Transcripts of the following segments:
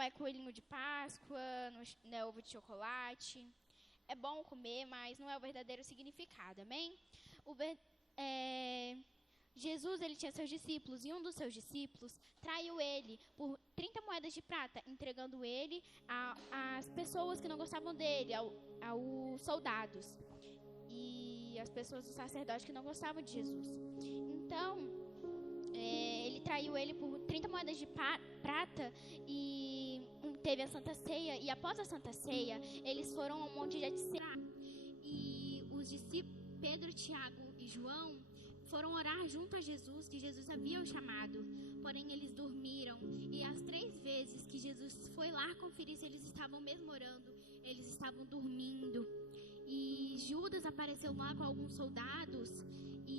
não é coelhinho de Páscoa, não é ovo de chocolate. É bom comer, mas não é o verdadeiro significado, amém? Jesus, ele tinha seus discípulos, e um dos seus discípulos traiu ele por 30 moedas de prata, entregando ele às pessoas que não gostavam dele, aos soldados e as pessoas do sacerdote que não gostavam de Jesus. Então, ele traiu ele por 30 moedas de prata e teve a Santa Ceia. E após a Santa Ceia, eles foram ao monte de Getsemane. E os discípulos, Pedro, Tiago e João, foram orar junto a Jesus, que Jesus havia chamado. Porém, eles dormiram. E as 3 vezes que Jesus foi lá conferir se eles estavam mesmo orando, eles estavam dormindo. E Judas apareceu lá com alguns soldados e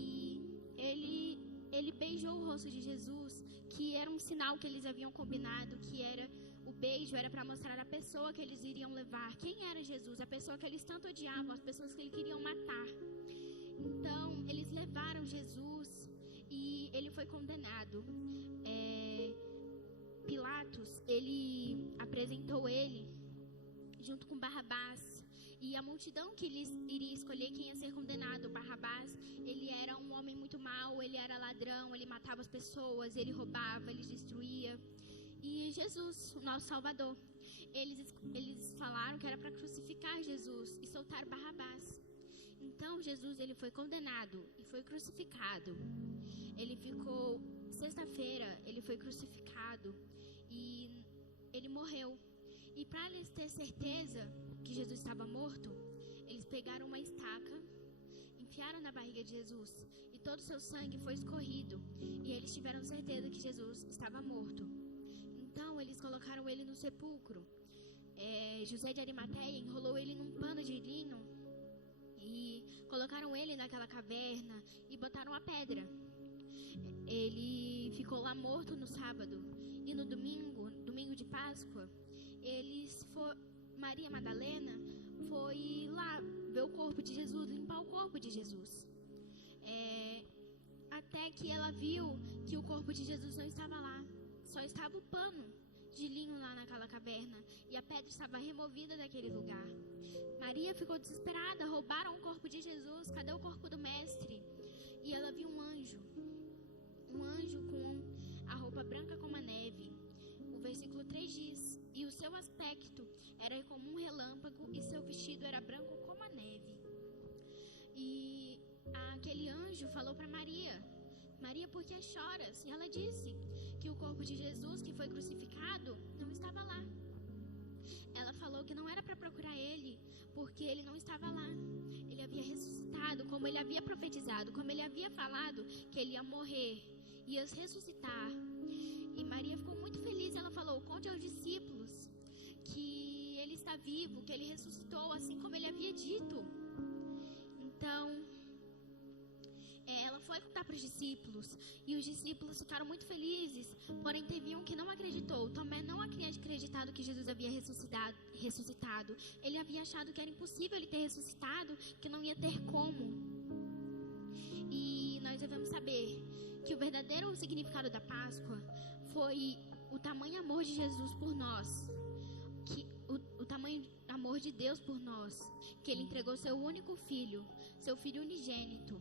ele beijou o rosto de Jesus, que era um sinal que eles haviam combinado, que era o beijo era para mostrar a pessoa que eles iriam levar. Quem era Jesus? A pessoa que eles tanto odiavam, as pessoas que eles queriam matar. Então, eles levaram Jesus e ele foi condenado. Pilatos, ele apresentou ele junto com Barrabás. E a multidão que iria escolher quem ia ser condenado. Barrabás, ele era um homem muito mau, ele era ladrão, ele matava as pessoas, ele roubava, ele destruía. E Jesus, o nosso Salvador, eles falaram que era para crucificar Jesus e soltar Barrabás. Então Jesus, ele foi condenado e foi crucificado. Ele ficou, sexta-feira, ele foi crucificado e ele morreu. E para eles ter certeza que Jesus estava morto, eles pegaram uma estaca, enfiaram na barriga de Jesus e todo o seu sangue foi escorrido. E eles tiveram certeza que Jesus estava morto. Então eles colocaram ele no sepulcro. José de Arimateia enrolou ele num pano de linho e colocaram ele naquela caverna e botaram a pedra. Ele ficou lá morto no sábado. E no domingo de Páscoa, Maria Madalena foi lá ver o corpo de Jesus, limpar o corpo de Jesus. Até que ela viu que o corpo de Jesus não estava lá. Só estava o pano de linho lá naquela caverna. E a pedra estava removida daquele lugar. Maria ficou desesperada. Roubaram o corpo de Jesus. Cadê o corpo do mestre? E ela viu um anjo. Um anjo com a roupa branca como a neve. O versículo 3 diz: e o seu aspecto era como um relâmpago, e seu vestido era branco como a neve. E aquele anjo falou para Maria: Maria, por que choras? E ela disse que o corpo de Jesus, que foi crucificado, não estava lá. Ela falou que não era para procurar ele, porque ele não estava lá. Ele havia ressuscitado, como ele havia profetizado, como ele havia falado que ele ia morrer, ia ressuscitar. E Maria ficou muito feliz. Ela falou: conte aos discípulos que ele está vivo, que ele ressuscitou, assim como ele havia dito. Então, ela foi contar para os discípulos, e os discípulos ficaram muito felizes. Porém, teve um que não acreditou. Tomé não havia acreditado que Jesus havia ressuscitado. Ele havia achado que era impossível ele ter ressuscitado, que não ia ter como. E nós devemos saber que o verdadeiro significado da Páscoa foi o tamanho amor de Jesus por nós, o tamanho amor de Deus por nós, que ele entregou seu único filho, seu filho unigênito,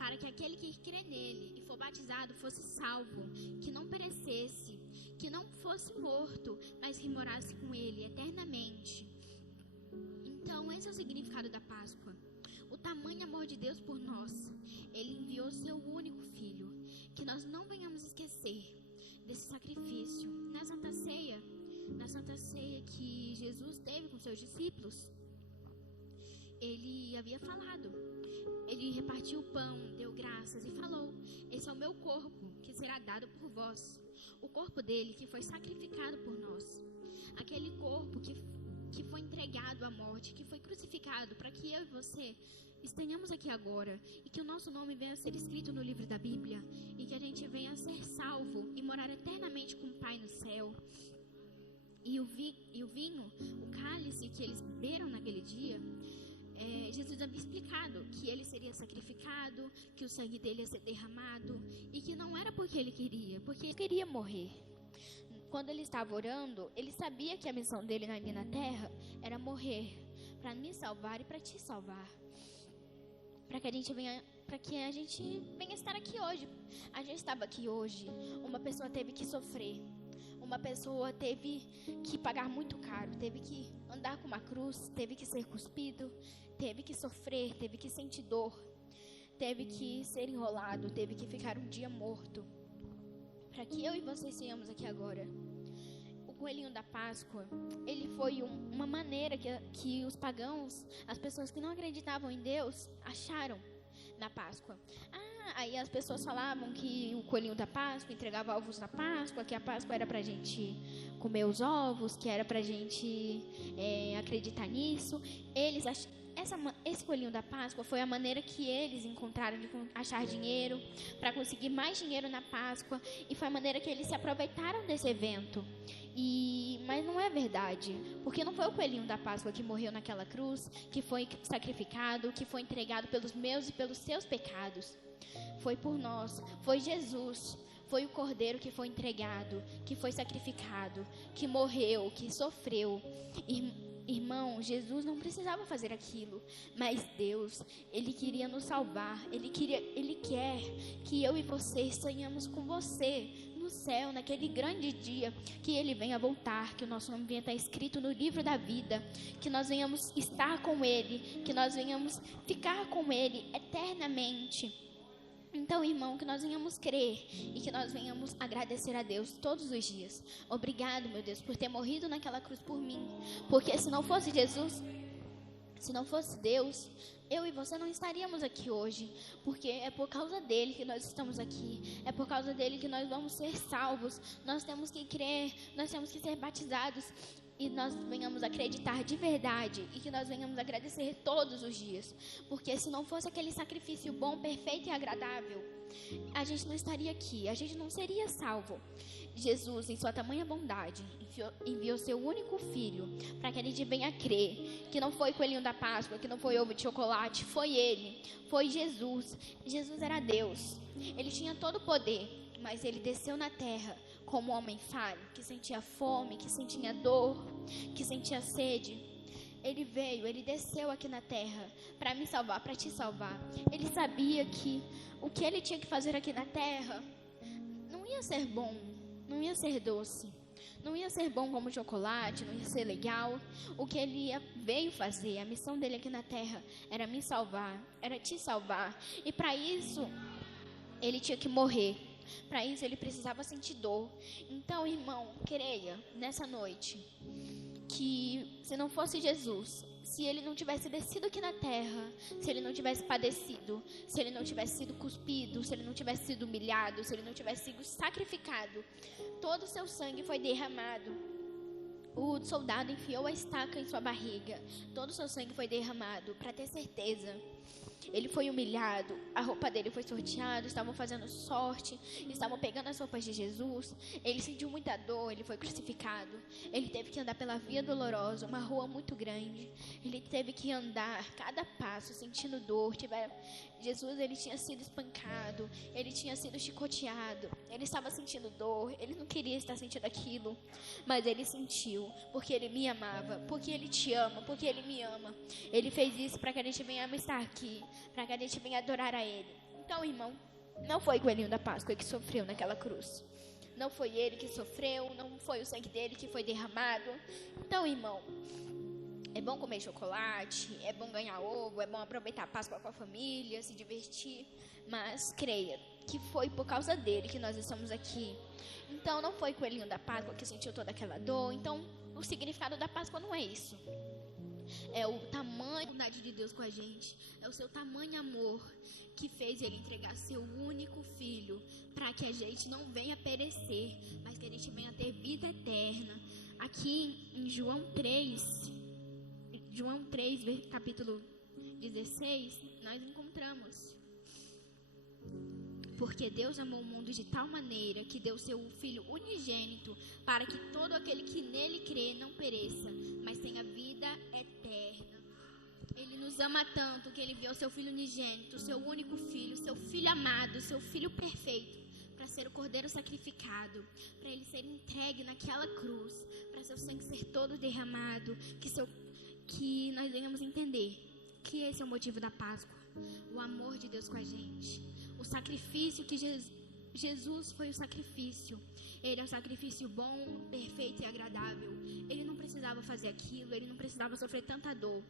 para que aquele que crê nele e for batizado fosse salvo, que não perecesse, que não fosse morto, mas que morasse com ele eternamente. Então, esse é o significado da Páscoa. O tamanho amor de Deus por nós. Ele enviou seu único filho. Que nós não venhamos esquecer desse sacrifício. Na Santa Ceia que Jesus teve com seus discípulos, ele havia falado. Ele repartiu o pão, deu graças e falou: esse é o meu corpo, que será dado por vós. O corpo dele que foi sacrificado por nós. Aquele corpo que foi entregado à morte, que foi crucificado, para que eu e você estejamos aqui agora, e que o nosso nome venha a ser escrito no livro da Bíblia, e que a gente venha a ser salvo e morar eternamente com o Pai no céu. E o vinho, o cálice que eles beberam naquele dia, Jesus havia explicado que ele seria sacrificado, que o sangue dele ia ser derramado, e que não era porque ele queria morrer. quando ele estava orando, ele sabia que a missão dele ali na terra era morrer para me salvar e para te salvar. Para que a gente venha estar aqui hoje. A gente estava aqui hoje. Uma pessoa teve que sofrer. Uma pessoa teve que pagar muito caro. Teve que andar com uma cruz. Teve que ser cuspido. Teve que sofrer. Teve que sentir dor. Teve que ser enrolado. Teve que ficar um dia morto. Para que eu e vocês tenhamos aqui agora. O coelhinho da Páscoa, ele foi uma maneira que os pagãos, as pessoas que não acreditavam em Deus, acharam na Páscoa. Aí as pessoas falavam que o coelhinho da Páscoa entregava ovos da Páscoa, que a Páscoa era pra gente comer os ovos, que era pra gente acreditar nisso. Esse coelhinho da Páscoa foi a maneira que eles encontraram de achar dinheiro, para conseguir mais dinheiro na Páscoa, e foi a maneira que eles se aproveitaram desse evento. Mas não é verdade, porque não foi o coelhinho da Páscoa que morreu naquela cruz, que foi sacrificado, que foi entregado pelos meus e pelos seus pecados. Foi por nós, foi Jesus, foi o cordeiro que foi entregado, que foi sacrificado, que morreu, que sofreu. Irmão, Jesus não precisava fazer aquilo, mas Deus, Ele queria nos salvar. Ele quer que eu e vocês tenhamos com você no céu, naquele grande dia que Ele venha voltar, que o nosso nome venha estar escrito no livro da vida, que nós venhamos estar com Ele, que nós venhamos ficar com Ele eternamente. Então, irmão, que nós venhamos crer e que nós venhamos agradecer a Deus todos os dias. Obrigado, meu Deus, por ter morrido naquela cruz por mim. Porque se não fosse Jesus, se não fosse Deus, eu e você não estaríamos aqui hoje. Porque é por causa dele que nós estamos aqui. É por causa dele que nós vamos ser salvos. Nós temos que crer, nós temos que ser batizados. E nós venhamos acreditar de verdade e que nós venhamos agradecer todos os dias. Porque se não fosse aquele sacrifício bom, perfeito e agradável, a gente não estaria aqui, a gente não seria salvo. Jesus, em sua tamanha bondade, enviou seu único filho para que a gente venha crer que não foi coelhinho da Páscoa, que não foi ovo de chocolate, foi ele, foi Jesus. Jesus era Deus, ele tinha todo o poder, mas ele desceu na terra como homem falho, que sentia fome, que sentia dor, que sentia sede. Ele veio, ele desceu aqui na terra para me salvar, para te salvar. Ele sabia que o que ele tinha que fazer aqui na terra não ia ser bom, não ia ser doce, não ia ser bom como chocolate, não ia ser legal. O que ele veio fazer, a missão dele aqui na terra era me salvar, era te salvar. E para isso, ele tinha que morrer. Para isso ele precisava sentir dor. Então, irmão, creia nessa noite que se não fosse Jesus, se ele não tivesse descido aqui na terra, se ele não tivesse padecido, se ele não tivesse sido cuspido, se ele não tivesse sido humilhado, se ele não tivesse sido sacrificado, todo o seu sangue foi derramado. O soldado enfiou a estaca em sua barriga, todo o seu sangue foi derramado para ter certeza. Ele foi humilhado, a roupa dele foi sorteada, estavam fazendo sorte, estavam pegando as roupas de Jesus. Ele sentiu muita dor, ele foi crucificado. Ele teve que andar pela Via Dolorosa, uma rua muito grande. Ele teve que andar cada passo sentindo dor. Jesus, ele tinha sido espancado, ele tinha sido chicoteado, ele estava sentindo dor, ele não queria estar sentindo aquilo, mas ele sentiu, porque ele me amava, porque ele te ama, porque ele me ama. Ele fez isso para que a gente venha estar aqui, para que a gente venha adorar a ele. Então, irmão, não foi o coelhinho da Páscoa que sofreu naquela cruz. Não foi ele que sofreu, não foi o sangue dele que foi derramado. Então, irmão, é bom comer chocolate, é bom ganhar ovo, é bom aproveitar a Páscoa com a família, se divertir, mas creia que foi por causa dele que nós estamos aqui. Então, não foi o coelhinho da Páscoa que sentiu toda aquela dor. Então, o significado da Páscoa não é isso. É o tamanho da bondade de Deus com a gente, é o seu tamanho amor que fez ele entregar seu único filho para que a gente não venha perecer, mas que a gente venha ter vida eterna. Aqui em João 3, capítulo 16, nós encontramos: porque Deus amou o mundo de tal maneira que deu seu Filho unigênito, para que todo aquele que nele crê não pereça, mas tenha vida eterna. Ele nos ama tanto que ele enviou seu Filho unigênito, seu único Filho, seu Filho amado, seu Filho perfeito, para para ser o cordeiro sacrificado, para ele ser entregue naquela cruz, para seu sangue ser todo derramado, que nós venhamos entender que esse é o motivo da Páscoa, o amor de Deus com a gente, o sacrifício que Jesus foi o sacrifício. Ele é o sacrifício bom, perfeito e agradável. Ele não precisava fazer aquilo, ele não precisava sofrer tanta dor,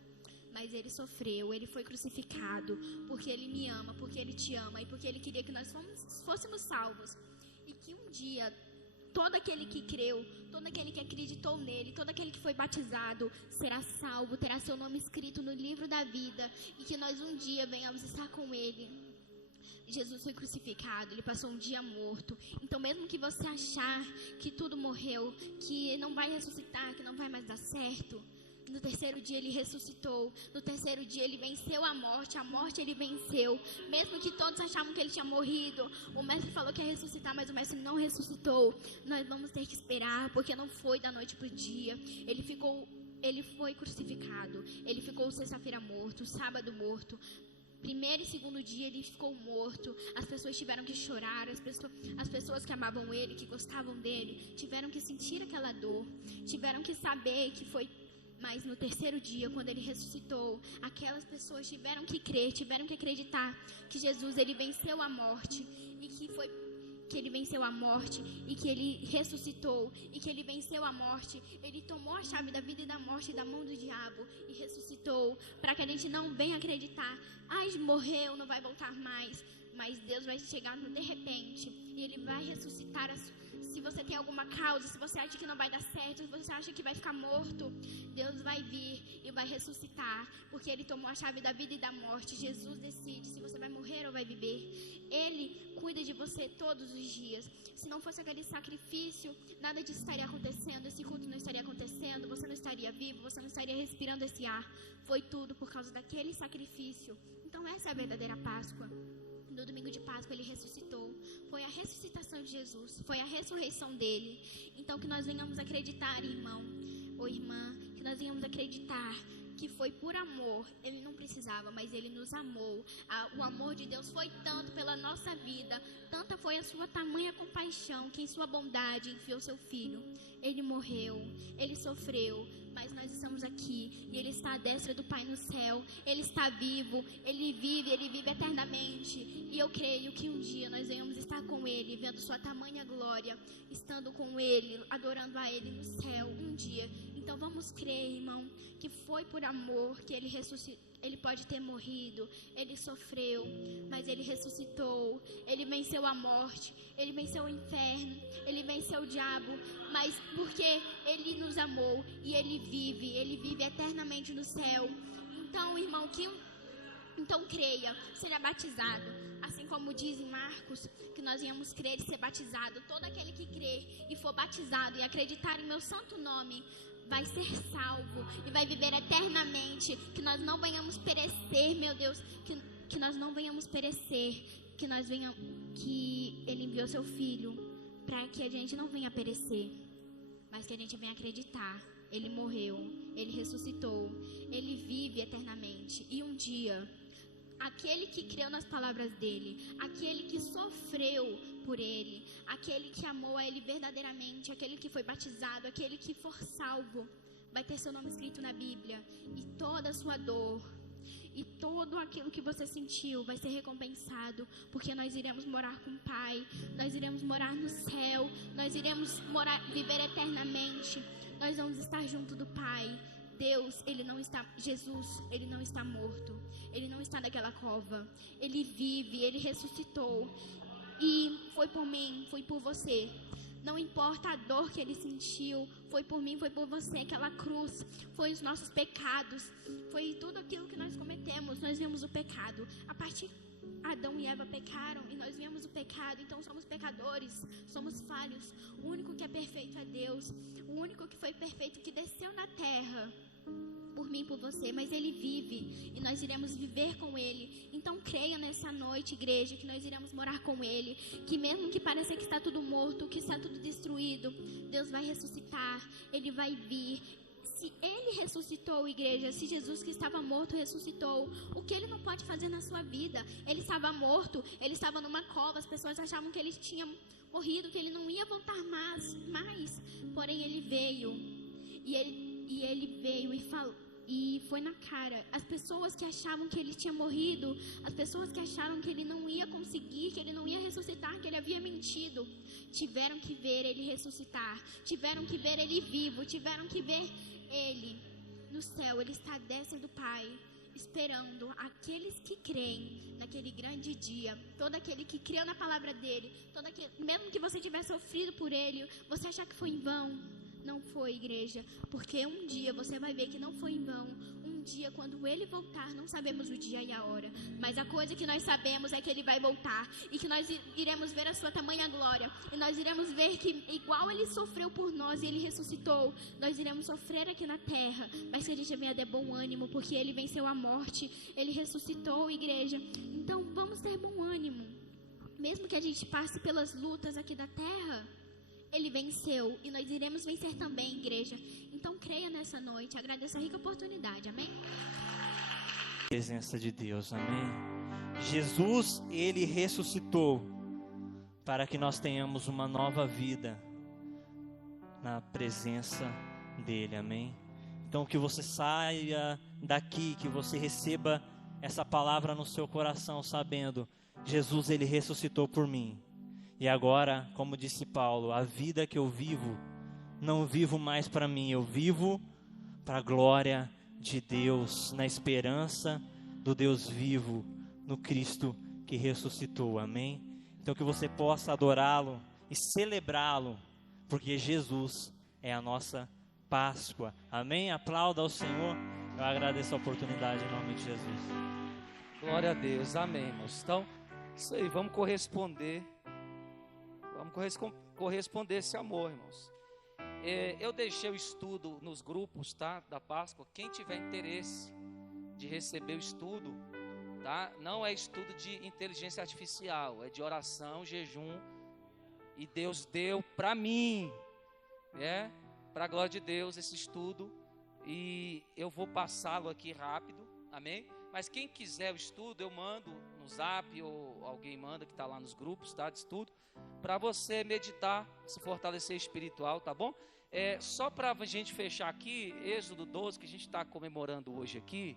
mas ele sofreu, ele foi crucificado, porque ele me ama, porque ele te ama e porque ele queria que nós fôssemos salvos. E que um dia, todo aquele que creu, todo aquele que acreditou nele, todo aquele que foi batizado, será salvo, terá seu nome escrito no livro da vida, e que nós um dia venhamos estar com ele. Jesus foi crucificado, ele passou um dia morto. Então mesmo que você achar que tudo morreu, que não vai ressuscitar, que não vai mais dar certo, no terceiro dia ele ressuscitou. No terceiro dia ele venceu a morte ele venceu. Mesmo que todos achavam que ele tinha morrido, o mestre falou que ia ressuscitar, mas o mestre não ressuscitou. Nós vamos ter que esperar, porque não foi da noite para o dia. Ele foi crucificado, ele ficou sexta-feira morto, sábado morto. Primeiro e segundo dia ele ficou morto. As pessoas tiveram que chorar, as pessoas que amavam ele, que gostavam dele, tiveram que sentir aquela dor, tiveram que saber que foi. Mas no terceiro dia, quando ele ressuscitou, aquelas pessoas tiveram que crer, tiveram que acreditar que Jesus, ele venceu a morte, e que ele venceu a morte, e que ele ressuscitou, e que ele venceu a morte. Ele tomou a chave da vida e da morte da mão do diabo e ressuscitou, para que a gente não venha acreditar, morreu, não vai voltar mais. Mas Deus vai chegar no de repente, e ele vai ressuscitar. Se você tem alguma causa, se você acha que não vai dar certo, se você acha que vai ficar morto, Deus vai vir e vai ressuscitar, porque ele tomou a chave da vida e da morte. Jesus decide se você vai morrer ou vai viver. Ele cuida de você todos os dias. Se não fosse aquele sacrifício, nada disso estaria acontecendo, esse culto não estaria acontecendo, você não estaria vivo, você não estaria respirando esse ar. Foi tudo por causa daquele sacrifício. Então essa é a verdadeira Páscoa. No domingo de Páscoa ele ressuscitou. Foi a ressuscitação de Jesus, foi a ressurreição dele. Então que nós venhamos acreditar, irmão ou irmã, que nós venhamos acreditar que foi por amor. Ele não precisava, mas ele nos amou. O amor de Deus foi tanto pela nossa vida, tanta foi a sua tamanha compaixão, que em sua bondade enviou seu filho. Ele morreu, ele sofreu, mas nós estamos aqui, e ele está à destra do Pai no céu. Ele está vivo, ele vive eternamente. E eu creio que um dia nós venhamos estar com ele, vendo sua tamanha glória, estando com ele, adorando a ele no céu, um dia. Então vamos crer, irmão, que foi por amor que ele ressuscitou. Ele pode ter morrido, ele sofreu, mas ele ressuscitou, ele venceu a morte, ele venceu o inferno, ele venceu o diabo, mas porque ele nos amou e ele vive eternamente no céu. Então, irmão, então creia, seja batizado, assim como diz em Marcos, que nós íamos crer e ser batizado. Todo aquele que crer e for batizado e acreditar em meu santo nome vai ser salvo e vai viver eternamente. Que nós não venhamos perecer, meu Deus, que nós não venhamos perecer, que ele enviou seu filho para que a gente não venha perecer, mas que a gente venha acreditar. Ele morreu, ele ressuscitou, ele vive eternamente. E um dia, aquele que creu nas palavras dele, aquele que sofreu por ele, aquele que amou a ele verdadeiramente, aquele que foi batizado, aquele que for salvo, vai ter seu nome escrito na Bíblia. E toda a sua dor e todo aquilo que você sentiu vai ser recompensado, porque nós iremos morar com o Pai, nós iremos morar no céu, nós iremos viver eternamente, nós vamos estar junto do Pai. Jesus, ele não está morto, ele não está naquela cova, ele vive, ele ressuscitou, e foi por mim, foi por você. Não importa a dor que ele sentiu, foi por mim, foi por você. Aquela cruz foi os nossos pecados, foi tudo aquilo que nós cometemos. Nós vimos o pecado. A partir Adão e Eva pecaram e nós vimos o pecado, então somos pecadores, somos falhos. O único que é perfeito é Deus, o único que foi perfeito, que desceu na terra por mim e por você, mas ele vive e nós iremos viver com ele. Então creia nessa noite, igreja, que nós iremos morar com ele, que mesmo que pareça que está tudo morto, que está tudo destruído, Deus vai ressuscitar, ele vai vir. Se ele ressuscitou, igreja, se Jesus que estava morto ressuscitou, o que ele não pode fazer na sua vida? Ele estava morto, ele estava numa cova, as pessoas achavam que ele tinha morrido, que ele não ia voltar mais. Porém, ele veio, e ele veio e falou, e foi na cara. As pessoas que achavam que ele tinha morrido, as pessoas que acharam que ele não ia conseguir, que ele não ia ressuscitar, que ele havia mentido, tiveram que ver ele ressuscitar, tiveram que ver ele vivo, tiveram que ver ele no céu. Ele está à destra do Pai, esperando aqueles que creem naquele grande dia. Todo aquele que crê na palavra dele, mesmo que você tiver sofrido por ele, você achar que foi em vão. Não foi, igreja, porque um dia você vai ver que não foi em vão. Um dia, quando ele voltar, não sabemos o dia e a hora, mas a coisa que nós sabemos é que ele vai voltar, e que nós iremos ver a sua tamanha glória, e nós iremos ver que igual ele sofreu por nós e ele ressuscitou, nós iremos sofrer aqui na terra, mas que a gente venha de bom ânimo, porque ele venceu a morte, ele ressuscitou, igreja. Então vamos ter bom ânimo, mesmo que a gente passe pelas lutas aqui da terra. Ele venceu, e nós iremos vencer também, igreja. Então creia nessa noite, agradeça a rica oportunidade, amém? Presença de Deus, amém? Jesus, ele ressuscitou para que nós tenhamos uma nova vida na presença dele, amém? Então que você saia daqui, que você receba essa palavra no seu coração, sabendo, Jesus, ele ressuscitou por mim. E agora, como disse Paulo, a vida que eu vivo, não vivo mais para mim, eu vivo para a glória de Deus, na esperança do Deus vivo, no Cristo que ressuscitou, amém? Então que você possa adorá-lo e celebrá-lo, porque Jesus é a nossa Páscoa, amém? Aplauda ao Senhor, eu agradeço a oportunidade em nome de Jesus. Glória a Deus, amém, irmãos. Então, isso aí, vamos corresponder esse amor, irmãos. Eu deixei o estudo nos grupos, tá, da Páscoa. Quem tiver interesse de receber o estudo, tá? Não é estudo de inteligência artificial, é de oração, jejum. E Deus deu para mim, para a glória de Deus, esse estudo. E eu vou passá-lo aqui rápido, amém? Mas quem quiser o estudo, eu mando no Zap, ou alguém manda que está lá nos grupos, tá, de estudo, para você meditar, se fortalecer espiritual, tá bom? Só para a gente fechar aqui, Êxodo 12, que a gente está comemorando hoje aqui,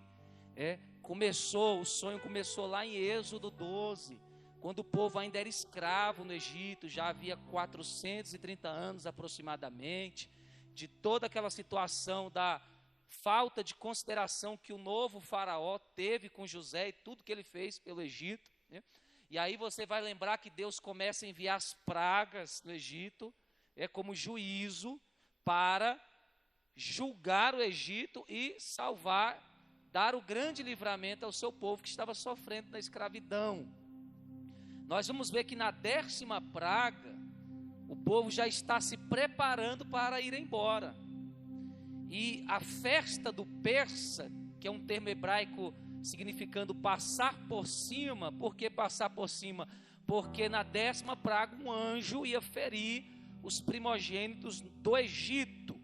o sonho começou lá em Êxodo 12, quando o povo ainda era escravo no Egito, já havia 430 anos aproximadamente, de toda aquela situação da falta de consideração que o novo faraó teve com José e tudo que ele fez pelo Egito, né? E aí você vai lembrar que Deus começa a enviar as pragas no Egito, como juízo para julgar o Egito e salvar, dar o grande livramento ao seu povo que estava sofrendo na escravidão. Nós vamos ver que na 10ª praga, o povo já está se preparando para ir embora. E a festa do persa, que é um termo hebraico significando passar por cima. Por que passar por cima? Porque na 10ª praga um anjo ia ferir os primogênitos do Egito.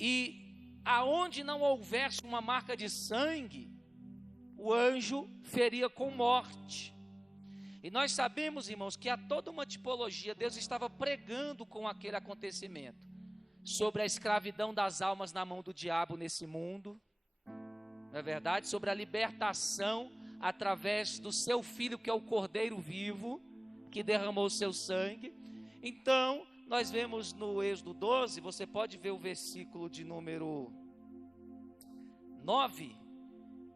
E aonde não houvesse uma marca de sangue, o anjo feria com morte. E nós sabemos, irmãos, que há toda uma tipologia. Deus estava pregando com aquele acontecimento sobre a escravidão das almas na mão do diabo nesse mundo, não é verdade? Sobre a libertação através do seu Filho, que é o Cordeiro vivo, que derramou o seu sangue. Então, nós vemos no Êxodo 12, você pode ver o versículo de número 9,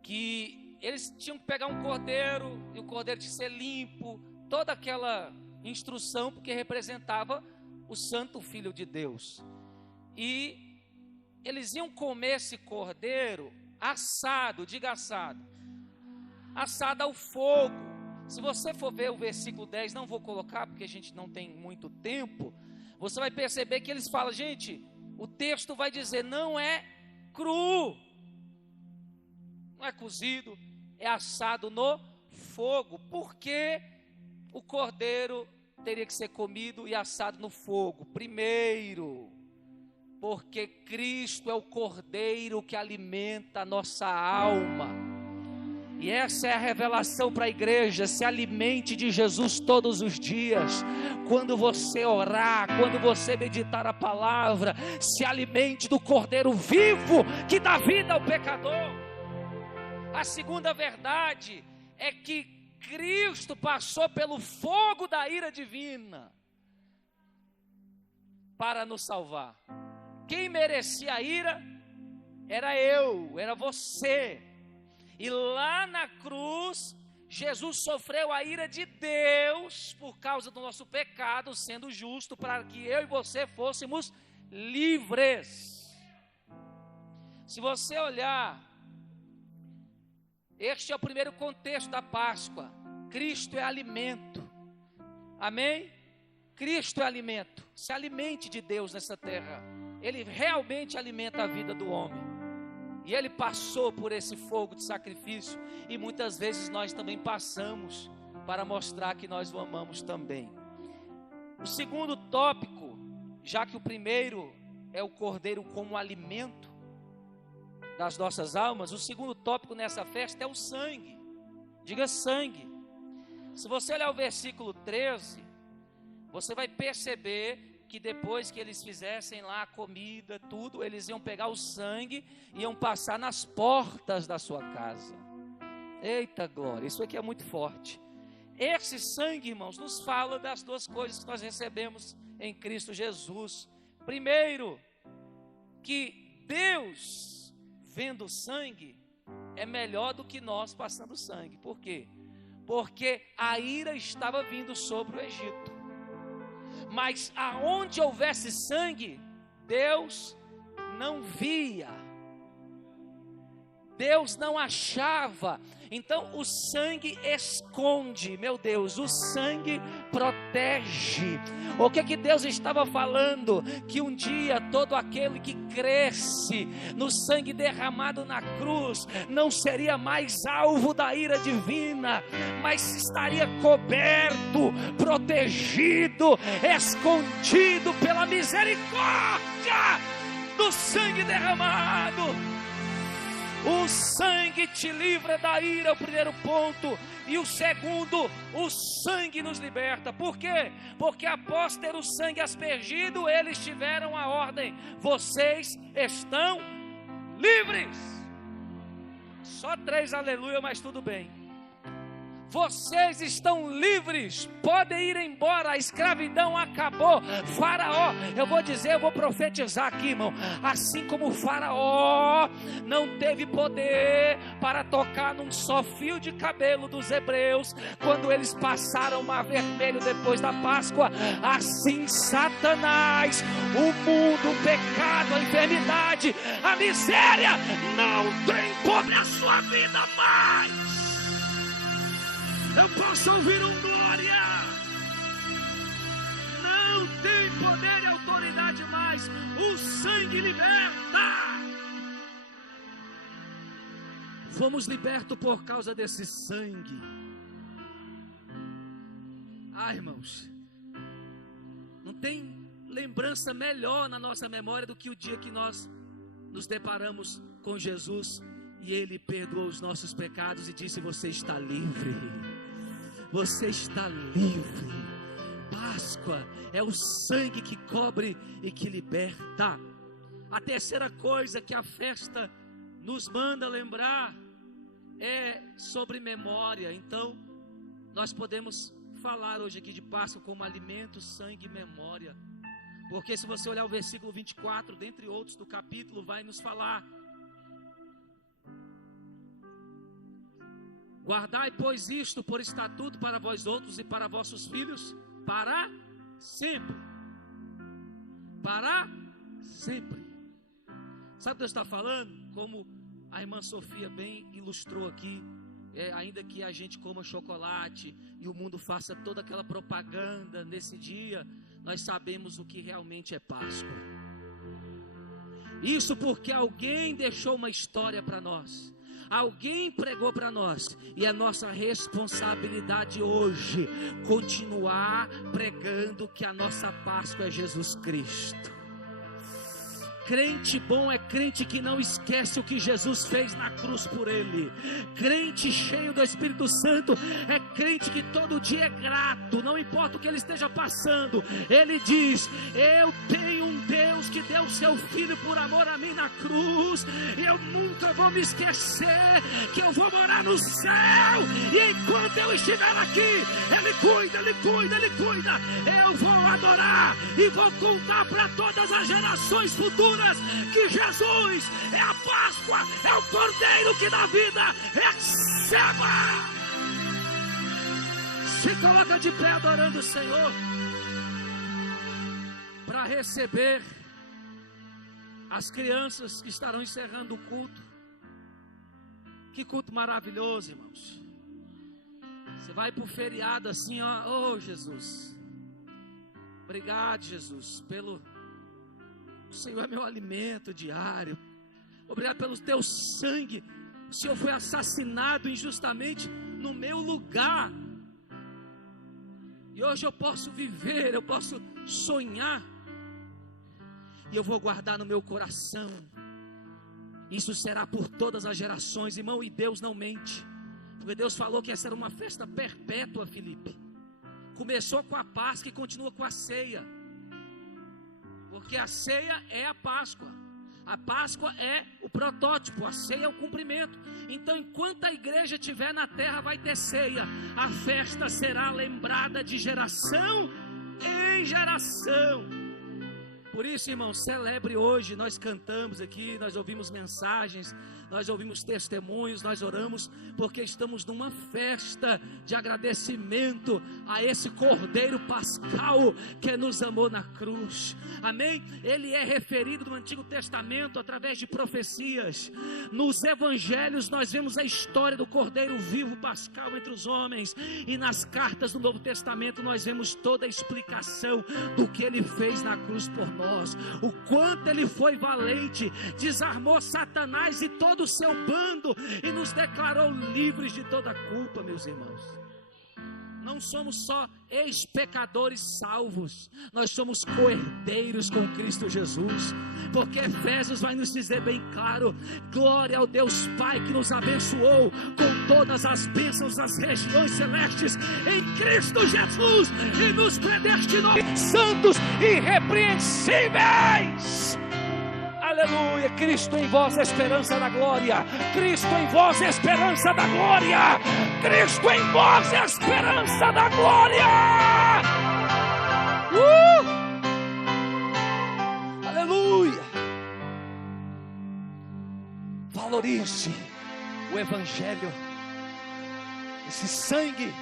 que eles tinham que pegar um cordeiro, e o cordeiro tinha que ser limpo, toda aquela instrução, porque representava o Santo Filho de Deus. E eles iam comer esse cordeiro assado, diga assado, assado ao fogo. Se você for ver o versículo 10, não vou colocar porque a gente não tem muito tempo, você vai perceber que eles falam, gente, o texto vai dizer, não é cru, não é cozido, é assado no fogo. Por que o cordeiro teria que ser comido e assado no fogo? Primeiro, Porque Cristo é o Cordeiro que alimenta a nossa alma. E essa é a revelação para a igreja: se alimente de Jesus todos os dias. Quando você orar, quando você meditar a palavra, se alimente do Cordeiro vivo que dá vida ao pecador. A segunda verdade é que Cristo passou pelo fogo da ira divina para nos salvar. Quem merecia a ira era eu, era você. E lá na cruz, Jesus sofreu a ira de Deus por causa do nosso pecado, sendo justo, para que eu e você fôssemos livres. Se você olhar, este é o primeiro contexto da Páscoa. Cristo é alimento. Amém? Cristo é alimento. Se alimente de Deus nessa terra. Ele realmente alimenta a vida do homem. E Ele passou por esse fogo de sacrifício. E muitas vezes nós também passamos para mostrar que nós o amamos também. O segundo tópico, já que o primeiro é o Cordeiro como alimento das nossas almas, o segundo tópico nessa festa é o sangue. Diga sangue. Se você olhar o versículo 13, você vai perceber que depois que eles fizessem lá a comida, tudo, eles iam pegar o sangue e iam passar nas portas da sua casa. Eita glória, isso aqui é muito forte. Esse sangue, irmãos, nos fala das duas coisas que nós recebemos em Cristo Jesus. Primeiro, que Deus, vendo sangue, é melhor do que nós passando sangue. Por quê? Porque a ira estava vindo sobre o Egito. Mas aonde houvesse sangue, Deus não via, Deus não achava. Então o sangue esconde, meu Deus, o sangue protege. O que Deus estava falando? Que um dia todo aquele que cresce no sangue derramado na cruz não seria mais alvo da ira divina, mas estaria coberto, protegido, escondido pela misericórdia do sangue derramado. O sangue te livra da ira, é o primeiro ponto. E o segundo, o sangue nos liberta. Por quê? Porque após ter o sangue aspergido, eles tiveram a ordem: vocês estão livres. Só 3 aleluia, mas tudo bem. Vocês estão livres, podem ir embora, a escravidão acabou. Faraó, eu vou dizer, eu vou profetizar aqui, irmão. Assim como o Faraó não teve poder para tocar num só fio de cabelo dos hebreus, quando eles passaram o Mar Vermelho depois da Páscoa, assim Satanás, o mundo, o pecado, a enfermidade, a miséria, não tem poder a sua vida mais. Eu posso ouvir um glória. Não tem poder e autoridade mais. O sangue liberta. Fomos libertos por causa desse sangue. Irmãos, não tem lembrança melhor na nossa memória do que o dia que nós nos deparamos com Jesus e Ele perdoou os nossos pecados e disse: você está livre. Você está livre. Páscoa é o sangue que cobre e que liberta. A terceira coisa que a festa nos manda lembrar é sobre memória. Então, nós podemos falar hoje aqui de Páscoa como alimento, sangue e memória. Porque se você olhar o versículo 24, dentre outros do capítulo, vai nos falar: guardai, pois, isto por estatuto para vós outros e para vossos filhos, para sempre. Para sempre. Sabe o que Deus está falando? Como a irmã Sofia bem ilustrou aqui, ainda que a gente coma chocolate e o mundo faça toda aquela propaganda nesse dia, nós sabemos o que realmente é Páscoa. Isso porque alguém deixou uma história para nós. Alguém pregou para nós, e é nossa responsabilidade hoje continuar pregando que a nossa Páscoa é Jesus Cristo. Crente bom é crente que não esquece o que Jesus fez na cruz por ele. Crente cheio do Espírito Santo é crente que todo dia é grato, não importa o que ele esteja passando. Ele diz: eu tenho um Deus que deu seu Filho por amor a mim na cruz, e eu nunca vou me esquecer que eu vou morar no céu, e enquanto eu estiver aqui, Ele cuida, Ele cuida, Ele cuida. Eu vou adorar e vou contar para todas as gerações futuras que Jesus é a Páscoa, é o Cordeiro que dá vida. Receba! Se coloca de pé adorando o Senhor, para receber as crianças que estarão encerrando o culto. Que culto maravilhoso, irmãos. Você vai para o feriado assim, ó. Oh, Jesus, obrigado, Jesus, pelo... O Senhor é meu alimento diário. Obrigado pelo teu sangue. O Senhor foi assassinado injustamente no meu lugar, e hoje eu posso viver, eu posso sonhar, e eu vou guardar no meu coração. Isso será por todas as gerações, irmão. E Deus não mente, porque Deus falou que essa era uma festa perpétua, Felipe. Começou com a Páscoa e continua com a ceia, porque a ceia é a Páscoa. A Páscoa é o protótipo, a ceia é o cumprimento. Então, enquanto a igreja estiver na terra, vai ter ceia. A festa será lembrada de geração em geração. Por isso, irmão, celebre hoje. Nós cantamos aqui, nós ouvimos mensagens, nós ouvimos testemunhos, nós oramos, porque estamos numa festa de agradecimento a esse Cordeiro Pascal que nos amou na cruz. Amém? Ele é referido no Antigo Testamento através de profecias. Nos Evangelhos nós vemos a história do Cordeiro vivo Pascal entre os homens, e nas cartas do Novo Testamento nós vemos toda a explicação do que ele fez na cruz por nós. O quanto ele foi valente, desarmou Satanás e todo o seu bando, e nos declarou livres de toda culpa, meus irmãos. Não somos só ex-pecadores salvos, nós somos co-herdeiros com Cristo Jesus, porque Efésios vai nos dizer bem claro: glória ao Deus Pai que nos abençoou com todas as bênçãos das regiões celestes em Cristo Jesus, e nos predestinou santos e irrepreensíveis. Aleluia. Cristo em vós, a esperança da glória. Cristo em vós, a esperança da glória. Cristo em vós, a esperança da glória. Aleluia. Valorize o Evangelho. Esse sangue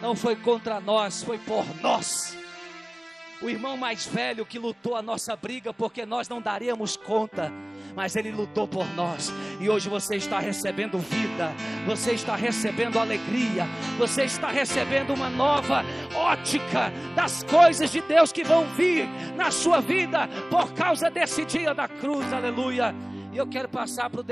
não foi contra nós, foi por nós. O irmão mais velho que lutou a nossa briga, porque nós não daríamos conta, mas ele lutou por nós. E hoje você está recebendo vida, você está recebendo alegria, você está recebendo uma nova ótica das coisas de Deus que vão vir na sua vida por causa desse dia da cruz. Aleluia. E eu quero passar para o